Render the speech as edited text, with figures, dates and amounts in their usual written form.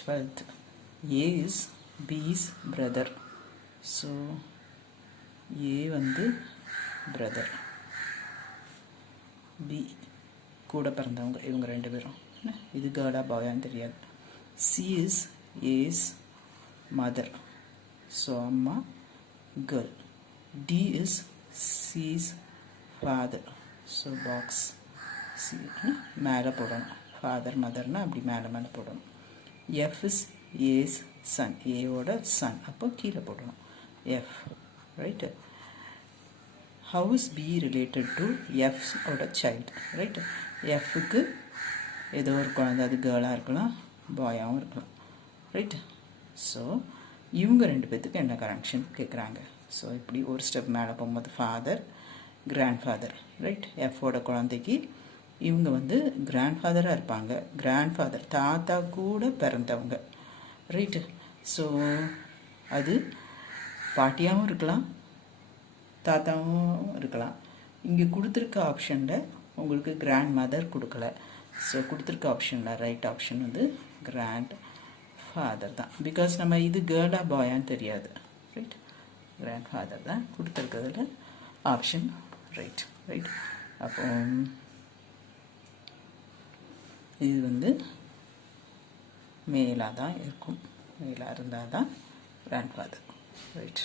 12th. A is B's brother. So A வந்து brother, B கூட பிறந்தவங்க இவங்க ரெண்டு பேரும். இது கேர்ளா பாயான்னு தெரியாது. C is A's mother. So அம்மா girl. D is C's father. So box C மேலே போடணும். father motherனா அப்படி மேலே மேலே போடணும். F is A's son. A ஓட son. அப்போ கீழே போடணும். F. Right? How is B related to F's ஓட child? Right? Fக்கு ஏதோ ஒரு குழந்தை, அது கேர்ளாக இருக்கலாம், பாயாகவும் இருக்கலாம். ரைட்? ஸோ இவங்க ரெண்டு பேர்த்துக்கு என்ன கனெக்ஷன் கேட்குறாங்க. ஸோ இப்படி ஒரு ஸ்டெப் மேலே போகும்போது ஃபாதர், கிராண்ட் ஃபாதர். ரைட்? எஃபோட குழந்தைக்கு இவங்க வந்து கிராண்ட் ஃபாதராக இருப்பாங்க. கிராண்ட் ஃபாதர் தாத்தா கூட பிறந்தவங்க. ரைட்டு? ஸோ அது பாட்டியாகவும் இருக்கலாம், தாத்தாவும் இருக்கலாம். இங்கே கொடுத்துருக்க ஆப்ஷனில் உங்களுக்கு கிராண்ட் மதர் கொடுக்கல. ஸோ கொடுத்துருக்க ஆப்ஷனில் ரைட் ஆப்ஷன் வந்து கிராண்ட் ஃபாதர் தான். பிகாஸ் நம்ம இது கேர்ளா பாயான்னு தெரியாது. ரைட்? கிராண்ட் ஃபாதர் தான் கொடுத்துருக்கிறதுல ஆப்ஷன் ரைட். ரைட்? அப்போ இது வந்து மேலாக தான் இருக்கும். மேலாக இருந்தால் தான் கிராண்ட் ஃபாதர். ரைட்?